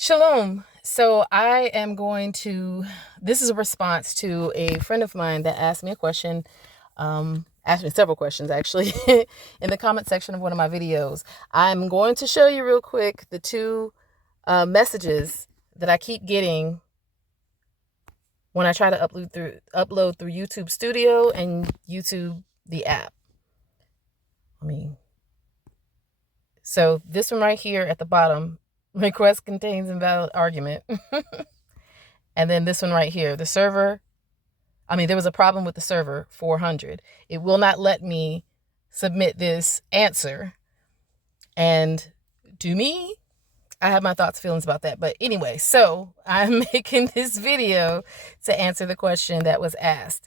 Shalom. So this is a response to a friend of mine that asked me a question, asked me several questions actually, in the comment section of one of my videos. I'm going to show you real quick the two messages that I keep getting when I try to upload through YouTube Studio and YouTube, the app. So this one right here at the bottom, request contains invalid argument. And then this one right here, there was a problem with the server 400. It will not let me submit this answer. And to me, I have my thoughts, feelings about that. But anyway, so I'm making this video to answer the question that was asked.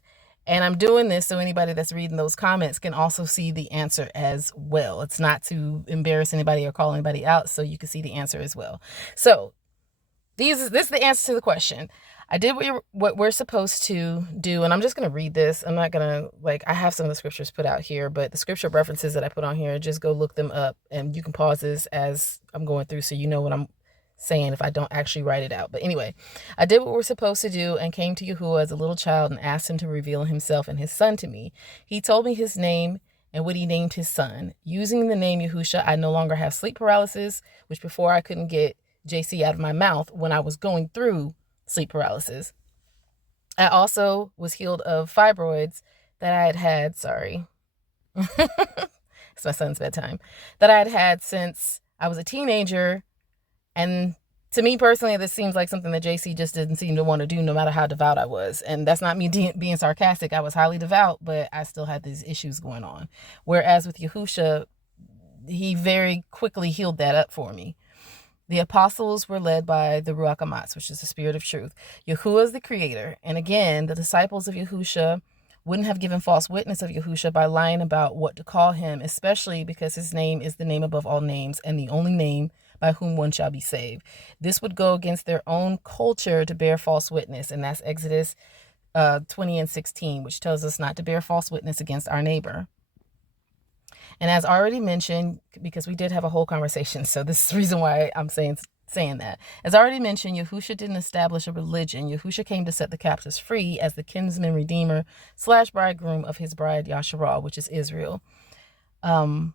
And I'm doing this so anybody that's reading those comments can also see the answer as well. It's not to embarrass anybody or call anybody out, so you can see the answer as well. So this is the answer to the question. I did what we're supposed to do, and I'm just going to read this. I'm not going to, I have some of the scriptures put out here, but the scripture references that I put on here, just go look them up, and you can pause this as I'm going through so you know what I'm saying if I don't actually write it out. But anyway, I did what we're supposed to do and came to Yahuwah as a little child and asked him to reveal himself and his son to me. He told me his name and what he named his son. Using the name Yahusha, I no longer have sleep paralysis, which before I couldn't get JC out of my mouth when I was going through sleep paralysis. I also was healed of fibroids that I had sorry. It's my son's bedtime. That I had since I was a teenager. And to me personally, this seems like something that JC just didn't seem to want to do no matter how devout I was. And that's not me being sarcastic. I was highly devout, but I still had these issues going on. Whereas with Yahusha, he very quickly healed that up for me. The apostles were led by the Ruach HaKodesh, which is the spirit of truth. Yahuwah is the creator. And again, the disciples of Yahusha wouldn't have given false witness of Yahusha by lying about what to call him, especially because his name is the name above all names and the only name by whom one shall be saved. This would go against their own culture to bear false witness, and that's Exodus 20:16, which tells us not to bear false witness against our neighbor. And as already mentioned, because we did have a whole conversation, so this is the reason why I'm saying that. As already mentioned, Yahusha didn't establish a religion. Yahusha came to set the captives free as the kinsman redeemer / bridegroom of his bride Yasharah, which is Israel. I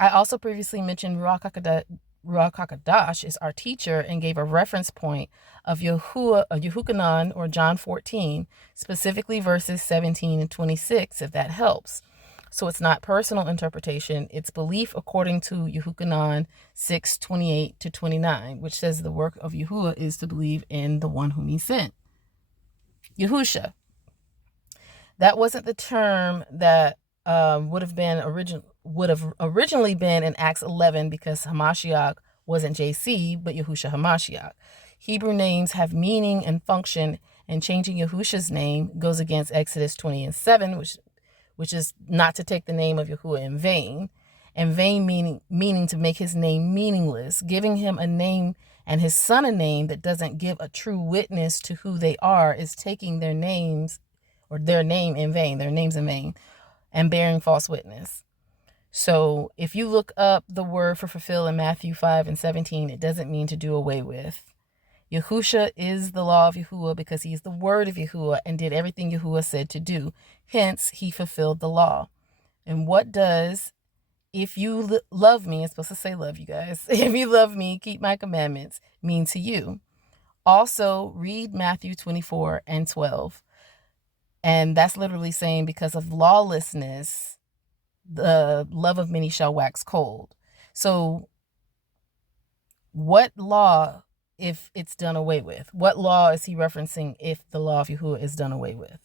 also previously mentioned Ruach HaKodesh is our teacher and gave a reference point of Yehukanan or John 14, specifically verses 17 and 26, if that helps. So it's not personal interpretation, it's belief according to Yehukanan 6:28-29, which says the work of Yahuwah is to believe in the one whom he sent. Yahusha. That wasn't the term that would have originally been in Acts 11 because Hamashiach wasn't JC, but Yahusha Hamashiach. Hebrew names have meaning and function, and changing Yahusha's name goes against Exodus 20:7, which is not to take the name of Yahuwah in vain. And vain meaning to make his name meaningless. Giving him a name and his son a name that doesn't give a true witness to who they are is taking their names or their name in vain, their names in vain, and bearing false witness. So if you look up the word for fulfill in Matthew 5:17, it doesn't mean to do away with. Yahusha is the law of Yahuwah because he is the word of Yahuwah and did everything Yahuwah said to do. Hence, he fulfilled the law. And what does, if you love me, it's supposed to say love, you guys. If you love me, keep my commandments, mean to you. Also, read Matthew 24:12. And that's literally saying because of lawlessness, the love of many shall wax cold. So what law if it's done away with? What law is he referencing if the law of Yahuwah is done away with?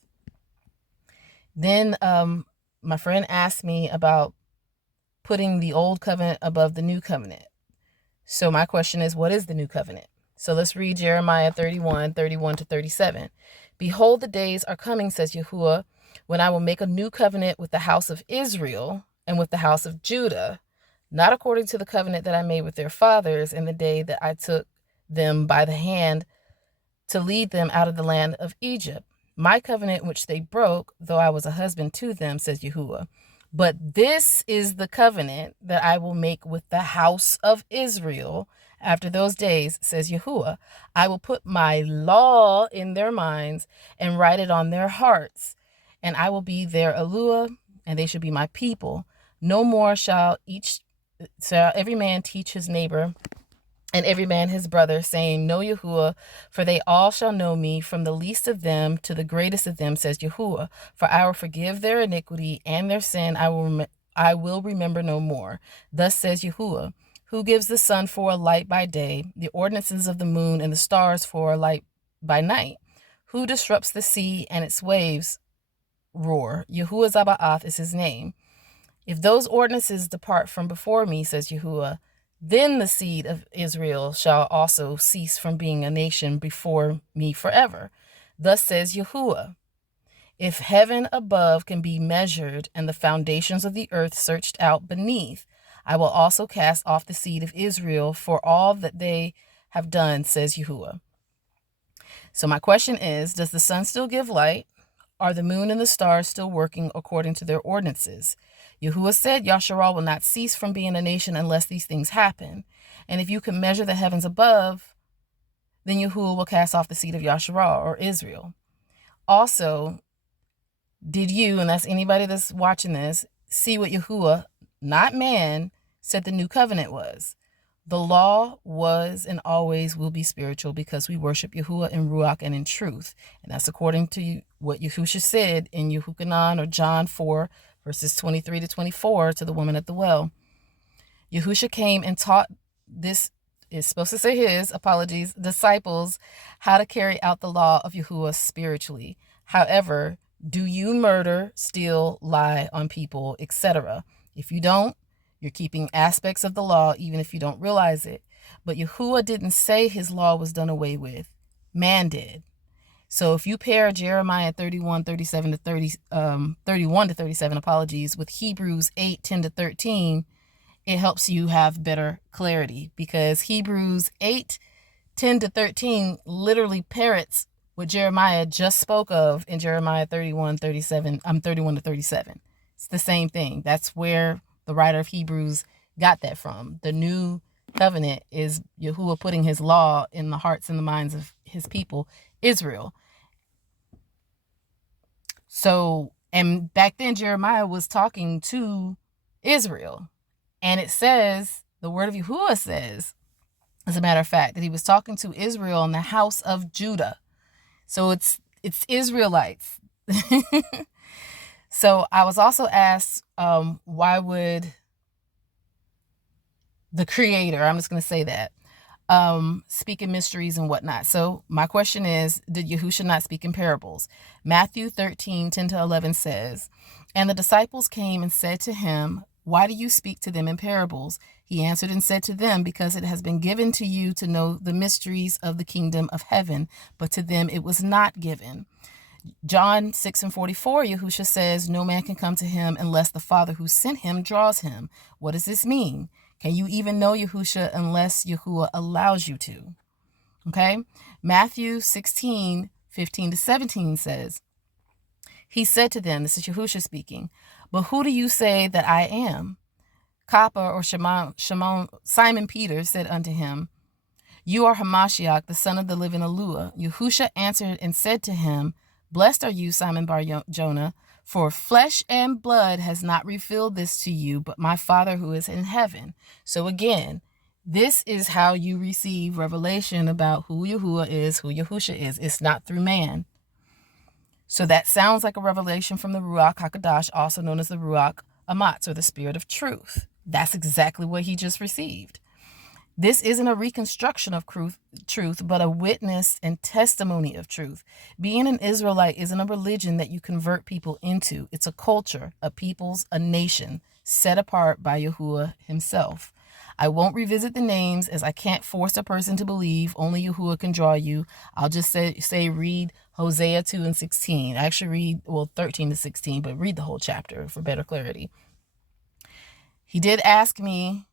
Then my friend asked me about putting the old covenant above the new covenant. So my question is, what is the new covenant? So let's read Jeremiah 31:31-37. Behold, the days are coming, says Yahuwah, when I will make a new covenant with the house of Israel and with the house of Judah, not according to the covenant that I made with their fathers in the day that I took them by the hand to lead them out of the land of Egypt. My covenant which they broke, though I was a husband to them, says Yahuwah. But this is the covenant that I will make with the house of Israel After those days, says Yahuwah, I will put my law in their minds and write it on their hearts, and I will be their Eluah, and they shall be my people. No more shall every man teach his neighbor and every man his brother, saying, Know Yahuwah, for they all shall know me, from the least of them to the greatest of them, says Yahuwah. For I will forgive their iniquity and their sin I will remember no more. Thus says Yahuwah, who gives the sun for a light by day, the ordinances of the moon and the stars for a light by night, who disrupts the sea and its waves roar. Yahuwah Zaba'ath is his name. If those ordinances depart from before me, says Yahuwah, then the seed of Israel shall also cease from being a nation before me forever. Thus says Yahuwah, if heaven above can be measured and the foundations of the earth searched out beneath, I will also cast off the seed of Israel for all that they have done, says Yahuwah. So my question is, does the sun still give light? Are the moon and the stars still working according to their ordinances? Yahuwah said Yasharal will not cease from being a nation unless these things happen. And if you can measure the heavens above, then Yahuwah will cast off the seed of Yasharal, or Israel. Also, did you, and that's anybody that's watching this, see what Yahuwah, not man, said the new covenant was? The law was and always will be spiritual because we worship Yahuwah in Ruach and in truth. And that's according to what Yahusha said in Yehukanan, or John 4, verses 23 to 24 to the woman at the well. Yahusha came and taught this, is supposed to say his, apologies, disciples how to carry out the law of Yahuwah spiritually. However, do you murder, steal, lie on people, etc.? If you don't, you're keeping aspects of the law even if you don't realize it. But Yahuwah didn't say his law was done away with. Man did. So if you pair Jeremiah 31 to 37, apologies, with Hebrews 8:10 to 13, it helps you have better clarity, because Hebrews 8:10 to 13 literally parrots what Jeremiah just spoke of in Jeremiah 31 to 37. It's the same thing. That's where the writer of Hebrews got that from. The new covenant is Yahuwah putting his law in the hearts and the minds of his people, Israel. So, and back then Jeremiah was talking to Israel. And it says, the word of Yahuwah says, as a matter of fact, that he was talking to Israel in the house of Judah. So it's Israelites. So I was also asked, why would the Creator, I'm just going to say that, speak in mysteries and whatnot? So my question is, did Yahusha not speak in parables? Matthew 13:10 to 11 says, and the disciples came and said to him, why do you speak to them in parables? He answered and said to them, because it has been given to you to know the mysteries of the kingdom of heaven, but to them it was not given. John 6:44, Yahusha says, no man can come to him unless the Father who sent him draws him. What does this mean? Can you even know Yahusha unless Yahuwah allows you to? Okay. Matthew 16:15 to 17 says, he said to them, this is Yahusha speaking, but who do you say that I am? Kappa, or Simon Peter, said unto him, you are Hamashiach, the son of the living Eluah. Yahusha answered and said to him, blessed are you, Simon Bar-Jonah, for flesh and blood has not revealed this to you, but my Father who is in heaven. So again, this is how you receive revelation about who Yahuwah is, who Yahusha is. It's not through man. So that sounds like a revelation from the Ruach HaKodesh, also known as the Ruach Amatz, or the Spirit of Truth. That's exactly what he just received. This isn't a reconstruction of truth, but a witness and testimony of truth. Being an Israelite isn't a religion that you convert people into. It's a culture, a people's, a nation, set apart by Yahuwah himself. I won't revisit the names, as I can't force a person to believe. Only Yahuwah can draw you. I'll just say read Hosea 2:16. I actually read, 13 to 16, but read the whole chapter for better clarity. He did ask me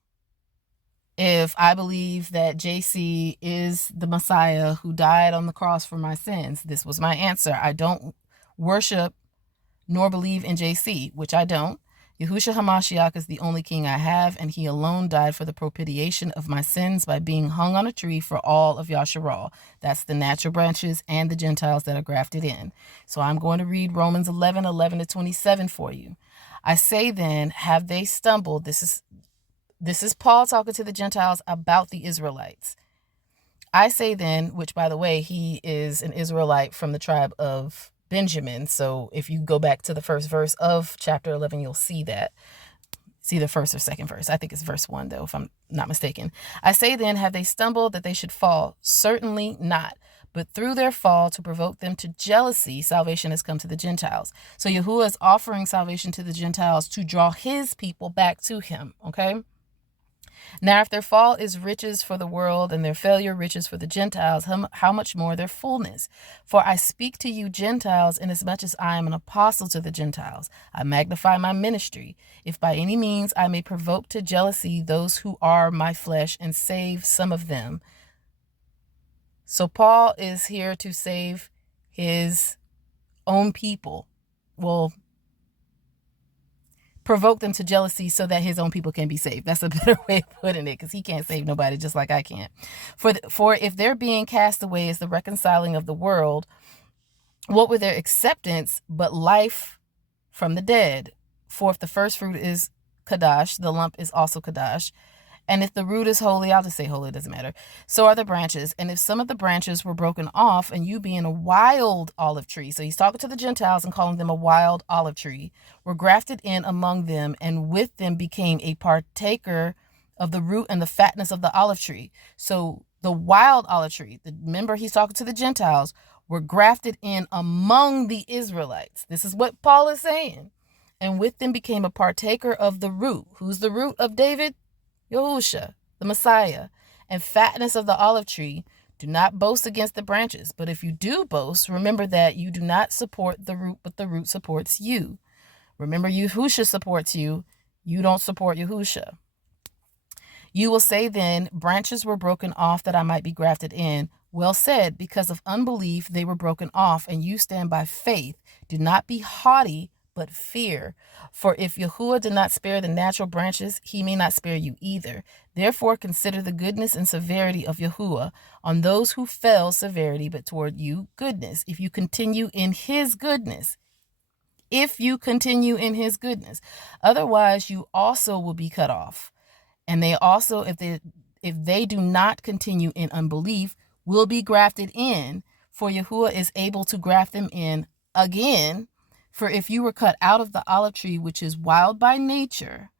if I believe that JC is the Messiah who died on the cross for my sins. This was my answer. I don't worship nor believe in JC, which I don't. Yahushua HaMashiach is the only king I have, and he alone died for the propitiation of my sins by being hung on a tree for all of Yasharal. That's the natural branches and the Gentiles that are grafted in. So I'm going to read Romans 11:11-27 for you. I say then, have they stumbled? This is Paul talking to the Gentiles about the Israelites. I say then, which by the way, he is an Israelite from the tribe of Benjamin. So if you go back to the first verse of chapter 11, you'll see that. It's either first or second verse. I think it's verse 1, though, if I'm not mistaken. I say then, have they stumbled that they should fall? Certainly not. But through their fall, to provoke them to jealousy, salvation has come to the Gentiles. So Yahuwah is offering salvation to the Gentiles to draw his people back to him, okay? Now, if their fall is riches for the world and their failure riches for the Gentiles, how much more their fullness? For I speak to you Gentiles, inasmuch as I am an apostle to the Gentiles. I magnify my ministry, if by any means I may provoke to jealousy those who are my flesh and save some of them. So Paul is here to save his own people. Well, provoke them to jealousy so that his own people can be saved. That's a better way of putting it, because he can't save nobody just like I can't. For if their being cast away is the reconciling of the world, what were their acceptance but life from the dead? For if the first fruit is Kadash, the lump is also Kadash. And if the root is holy, I'll just say holy, it doesn't matter. So are the branches. And if some of the branches were broken off, and you being a wild olive tree, so he's talking to the Gentiles and calling them a wild olive tree, were grafted in among them, and with them became a partaker of the root and the fatness of the olive tree. So the wild olive tree, remember he's talking to the Gentiles, were grafted in among the Israelites. This is what Paul is saying. And with them became a partaker of the root. Who's the root of David? Yahushua, the Messiah, and fatness of the olive tree. Do not boast against the branches. But if you do boast, remember that you do not support the root, but the root supports you. Remember, Yahushua supports you. You don't support Yahushua. You will say then, branches were broken off that I might be grafted in. Well said, because of unbelief they were broken off, and you stand by faith. Do not be haughty, but fear. For if Yahuwah did not spare the natural branches, he may not spare you either. Therefore consider the goodness and severity of Yahuwah. On those who fell, severity, but toward you, goodness. If you continue in his goodness. If you continue in his goodness. Otherwise, you also will be cut off. And they also, if they do not continue in unbelief, will be grafted in. For Yahuwah is able to graft them in again. For if you were cut out of the olive tree, which is wild by nature,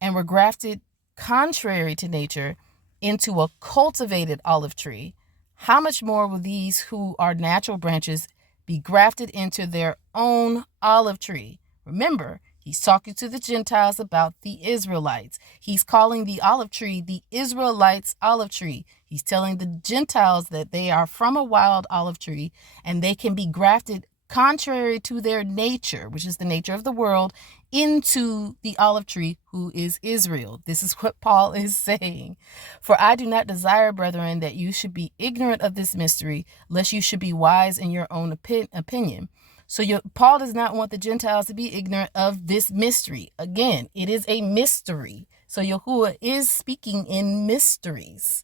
and were grafted contrary to nature into a cultivated olive tree, how much more will these who are natural branches be grafted into their own olive tree? Remember, he's talking to the Gentiles about the Israelites. He's calling the olive tree the Israelites' olive tree. He's telling the Gentiles that they are from a wild olive tree and they can be grafted contrary to their nature, which is the nature of the world, into the olive tree, who is Israel. This is what Paul is saying. For I do not desire, brethren, that you should be ignorant of this mystery, lest you should be wise in your own opinion. So Paul does not want the Gentiles to be ignorant of this mystery. Again, it is a mystery. So Yahuwah is speaking in mysteries,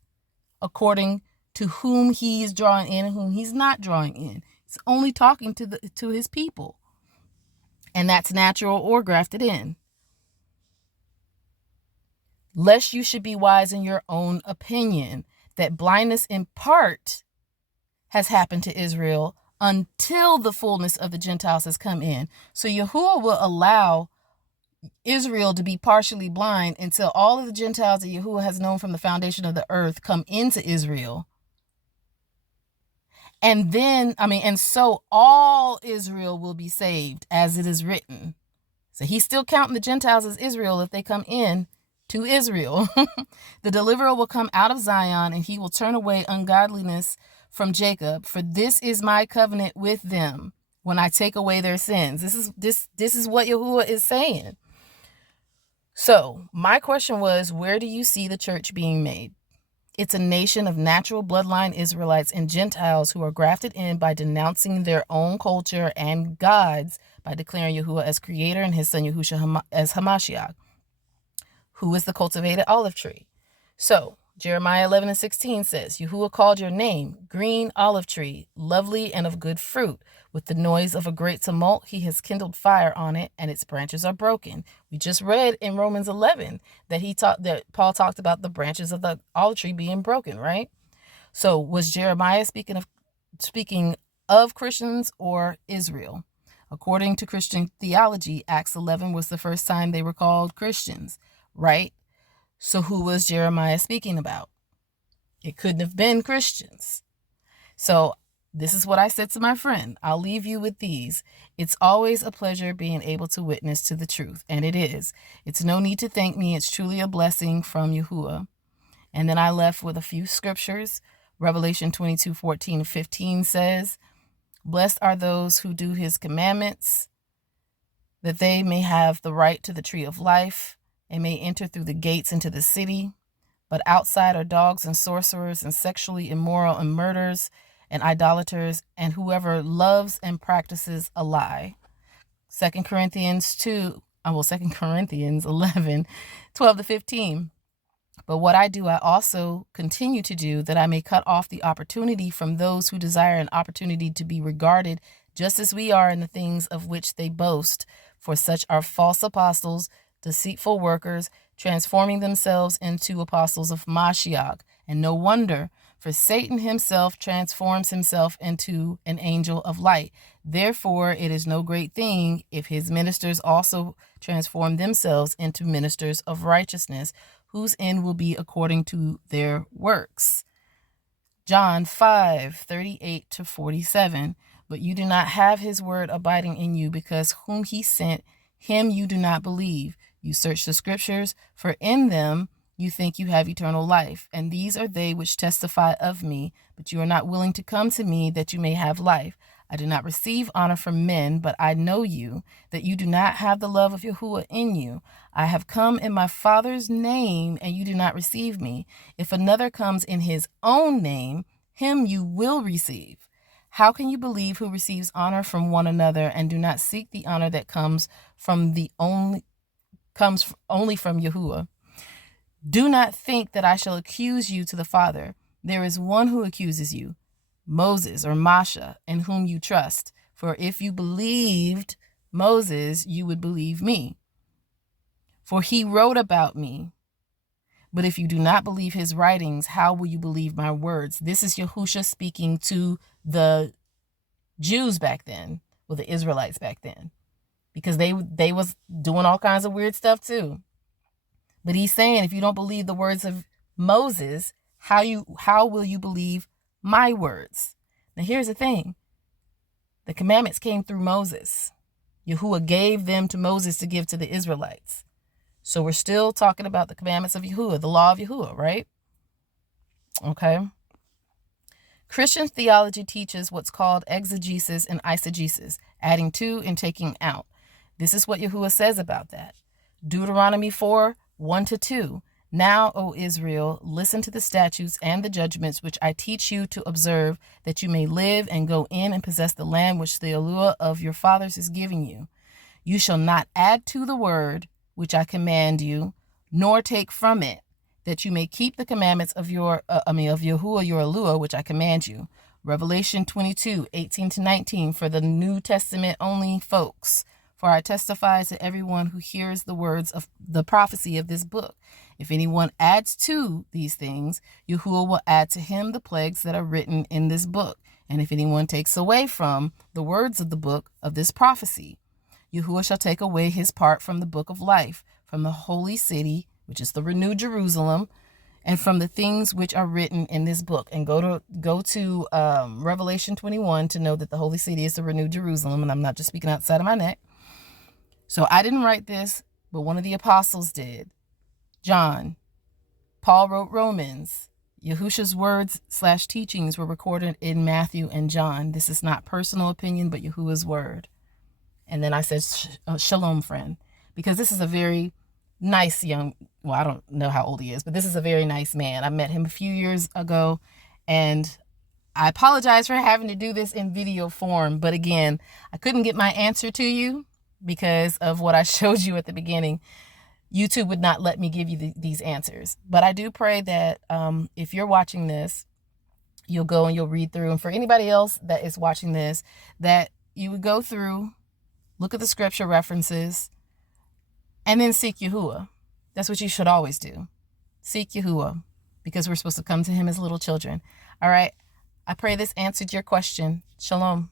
according to whom he is drawing in and whom he's not drawing in. It's only talking to his people. And that's natural or grafted in. Lest you should be wise in your own opinion, that blindness in part has happened to Israel until the fullness of the Gentiles has come in. So Yahuwah will allow Israel to be partially blind until all of the Gentiles that Yahuwah has known from the foundation of the earth come into Israel. And then, and so all Israel will be saved, as it is written. So he's still counting the Gentiles as Israel if they come in to Israel. The deliverer will come out of Zion, and he will turn away ungodliness from Jacob. For this is my covenant with them when I take away their sins. This is what Yahuwah is saying. So my question was, where do you see the church being made? It's a nation of natural bloodline Israelites and Gentiles who are grafted in by denouncing their own culture and gods by declaring Yahuwah as creator and his son Yahusha as Hamashiach, who is the cultivated olive tree. So Jeremiah 11:16 says, Yahuwah called your name, green olive tree, lovely and of good fruit. With the noise of a great tumult, he has kindled fire on it, and its branches are broken. We just read in Romans 11 that Paul talked about the branches of the olive tree being broken, right? So was Jeremiah speaking of Christians or Israel? According to Christian theology, Acts 11 was the first time they were called Christians, right? So who was Jeremiah speaking about? It couldn't have been Christians. So this is what I said to my friend. I'll leave you with these. It's always a pleasure being able to witness to the truth, and it is. It's no need to thank me. It's truly a blessing from Yahuwah. And then I left with a few scriptures. Revelation 22:14-15 says, Blessed are those who do his commandments, that they may have the right to the tree of life and may enter through the gates into the city. But outside are dogs and sorcerers and sexually immoral and murderers and idolaters and whoever loves and practices a lie. 2 Corinthians 11:12-15. But what I do, I also continue to do, that I may cut off the opportunity from those who desire an opportunity to be regarded just as we are in the things of which they boast. For such are false apostles, deceitful workers, transforming themselves into apostles of Mashiach. And no wonder, for Satan himself transforms himself into an angel of light. Therefore, it is no great thing if his ministers also transform themselves into ministers of righteousness, whose end will be according to their works. John 5:38-47. But you do not have his word abiding in you, because whom he sent, him you do not believe. You search the scriptures, for in them you think you have eternal life, and these are they which testify of me, but you are not willing to come to me that you may have life. I do not receive honor from men, but I know you, that you do not have the love of Yahuwah in you. I have come in my Father's name, and you do not receive me. If another comes in his own name, him you will receive. How can you believe who receives honor from one another and do not seek the honor that comes only from Yahuwah? Do not think that I shall accuse you to the Father. There is one who accuses you, Moses or Masha, in whom you trust. For if you believed Moses, you would believe me, for he wrote about me. But if you do not believe his writings, how will you believe my words? This is Yahusha speaking to the Jews back then, or the Israelites back then, because they was doing all kinds of weird stuff too. But he's saying, if you don't believe the words of Moses, how will you believe my words? Now here's the thing. The commandments came through Moses. Yahuwah gave them to Moses to give to the Israelites. So we're still talking about the commandments of Yahuwah, the law of Yahuwah, right? Okay. Christian theology teaches what's called exegesis and eisegesis, adding to and taking out. This is what Yahuwah says about that. Deuteronomy 4:1-2. Now, O Israel, listen to the statutes and the judgments which I teach you to observe, that you may live and go in and possess the land which the Yahuwah of your fathers is giving you. You shall not add to the word which I command you, nor take from it, that you may keep the commandments of Yahuwah your Eluah, which I command you. Revelation 22:18-19 for the New Testament only folks. For I testify to everyone who hears the words of the prophecy of this book. If anyone adds to these things, Yahuwah will add to him the plagues that are written in this book. And if anyone takes away from the words of the book of this prophecy, Yahuwah shall take away his part from the book of life, from the holy city, which is the renewed Jerusalem, and from the things which are written in this book. And go to Revelation 21 to know that the holy city is the renewed Jerusalem, and I'm not just speaking outside of my neck. So I didn't write this, but one of the apostles did. John. Paul wrote Romans. Yahusha's words/teachings were recorded in Matthew and John. This is not personal opinion, but Yahuwah's word. And then I said, shalom, friend, because this is a very nice I don't know how old he is, but this is a very nice man. I met him a few years ago, and I apologize for having to do this in video form, but again, I couldn't get my answer to you because of what I showed you at the beginning. YouTube would not let me give you these answers. But I do pray that if you're watching this, you'll go and you'll read through. And for anybody else that is watching this, that you would go through, look at the scripture references, and then seek Yahuwah. That's what you should always do. Seek Yahuwah, because we're supposed to come to him as little children. All right. I pray this answered your question. Shalom.